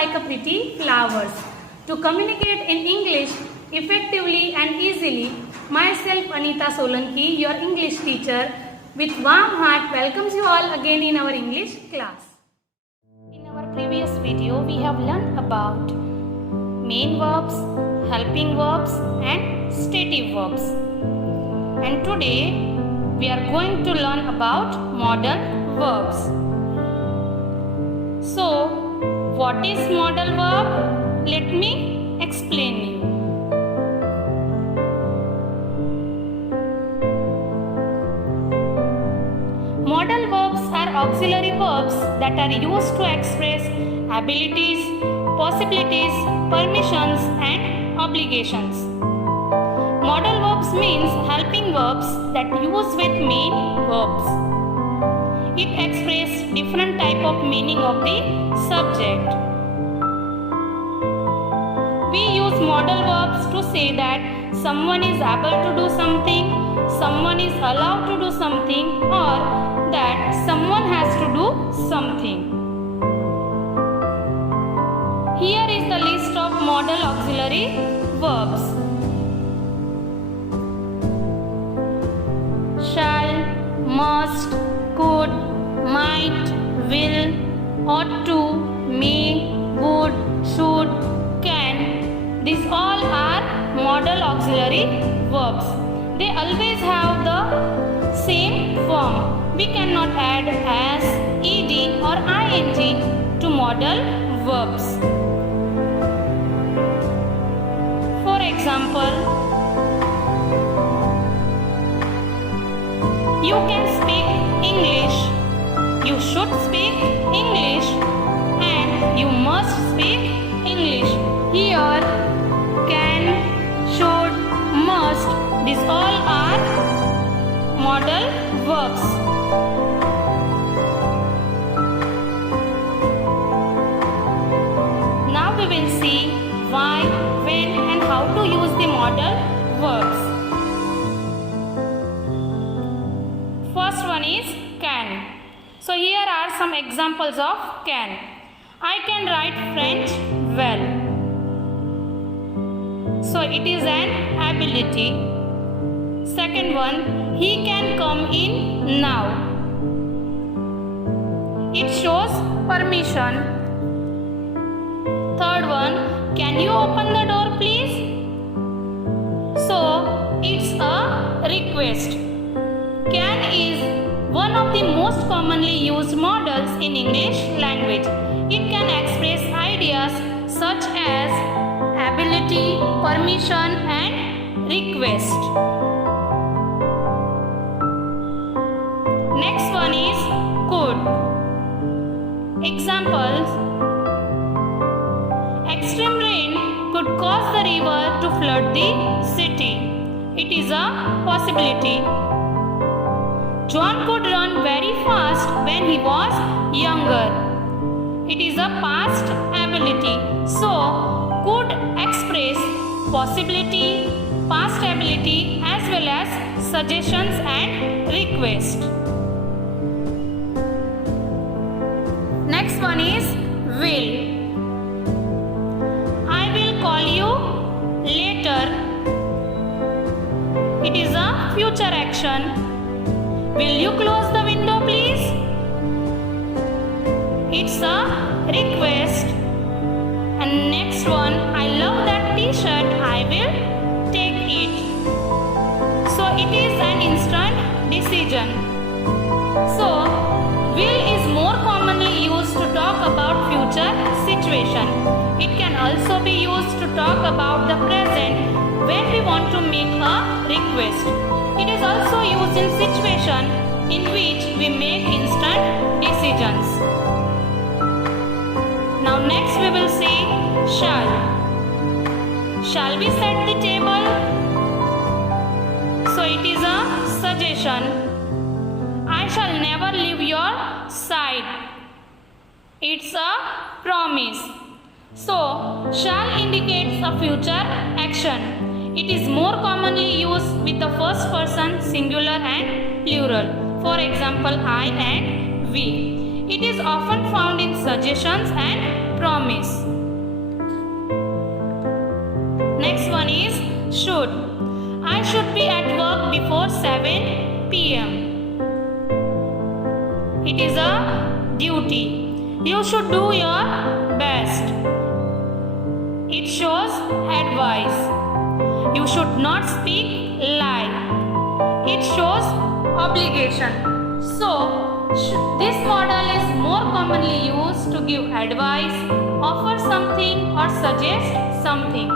like a pretty flowers. To communicate in English effectively and easily, myself Anita Solanki, your English teacher, with warm heart welcomes you all again in our English class. In our previous video, we have learned about main verbs, helping verbs and stative verbs. And today we are going to learn about modal verbs. So, what is modal verb? Let me explain you. Modal verbs are auxiliary verbs that are used to express abilities, possibilities, permissions and obligations. Modal verbs means helping verbs that use with main verbs. It expresses different type of meaning of the subject. We use modal verbs to say that someone is able to do something, someone is allowed to do something, or that someone has to do something. Here is the list of modal auxiliary verbs. Shall, must, could, might, will, ought to, may, would, should, can. These all are modal auxiliary verbs. They always have the same form. We cannot add as, ed or ing to modal verbs. For example, you can speak English, you should speak English, and you must speak English. Here, can, should, must, these all are modal verbs. Now we will see why, when and how to use the modal verbs. First one is can. So here are some examples of can. I can write French well. So it is an ability. Second one, he can come in now. It shows permission. Third one, can you open the door please? So it's a request. Can is one of the most commonly used modals in English language. It can express ideas such as ability, permission and request. Next one is could. Examples: extreme rain could cause the river to flood the city. It is a possibility. John could run very fast when he was younger. It is a past ability. So, could express possibility, past ability as well as suggestions and request. Next one is will. I will call you later. It is a future action. Will you close the window please? It's a request. And next one, I love that t-shirt, I will take it. So it is an instant decision. So will is more commonly used to talk about future situation. It can also be used to talk about the present when we want to make a request. It is also used in situation in which we make instant decisions. Now next we will see shall. Shall we set the table? So it is a suggestion. I shall never leave your side. It's a promise. So shall indicates a future action. It is more commonly used with the first person singular and plural. For example, I and we. It is often found in suggestions and promise. Next one is should. I should be at work before 7 p.m. It is a duty. You should do your best. It shows advice. You should not speak lie. It shows obligation. So, this modal is more commonly used to give advice, offer something or suggest something.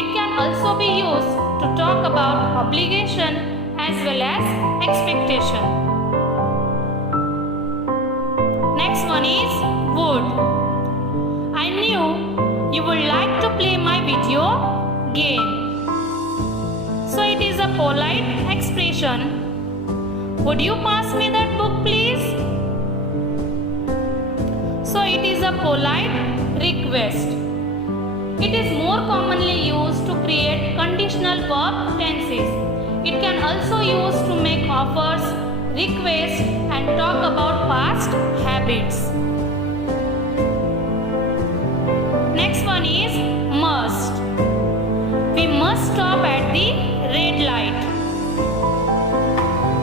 It can also be used to talk about obligation as well as expectation. Next one is would. I knew you would like to play my video game. So it is a polite expression. Would you pass me that book, please? So it is a polite request. It is more commonly used to create conditional verb tenses. It can also used to make offers, requests, and talk about past habits. Next one is must. We must stop at the red light.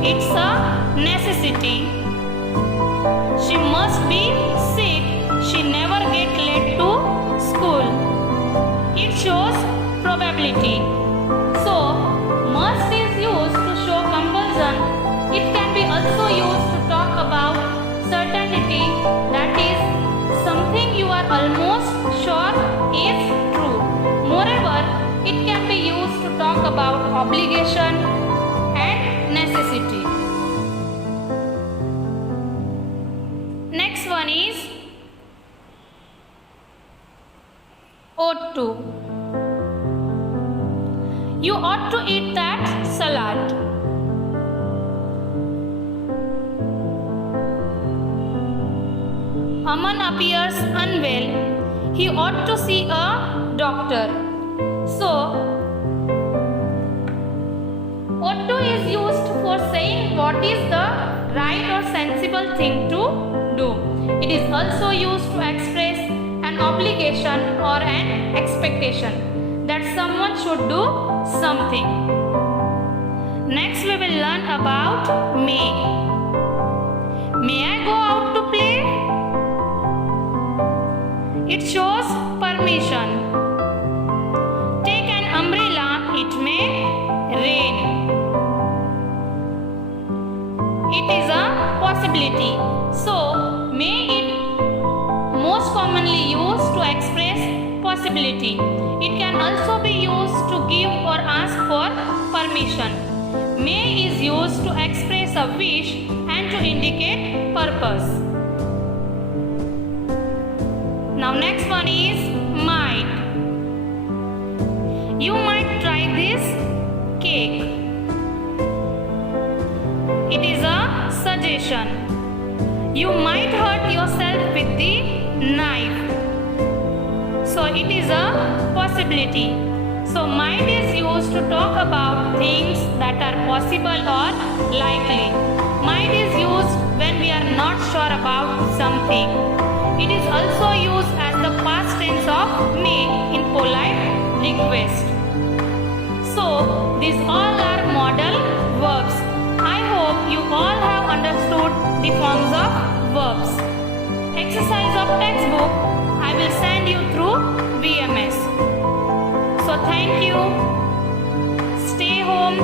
It's a necessity. She must be sick. She never gets late to school. It shows probability. So, must is used to show compulsion. It can be also used to talk about certainty, that is, something you are almost sure is true. Moreover, it can be used to talk about obligation and necessity. Next one is ought to. You ought to eat that salad. Aman appears unwell. He ought to see a doctor. So, ought to is used for saying what is the right or sensible thing to do. It is also used to express an obligation or an expectation that someone should do something. Next we will learn about may. May I go out to play? It shows permission. Take an umbrella, it may rain. It is a possibility. So, may it most commonly used to express possibility. It can also be used to give or ask for permission. May is used to express a wish and to indicate purpose. Now next one is might. You might try this cake. It is a suggestion. You might hurt yourself with the knife. So it is a possibility. So might is used to talk about things that are possible or likely. Might is used when we are not sure about something. It is also used as the past tense of may in polite request. So these all are modal verbs. I hope you all have understood the forms of verbs. Exercise of textbook I will send you through VMS. So thank you. Stay home.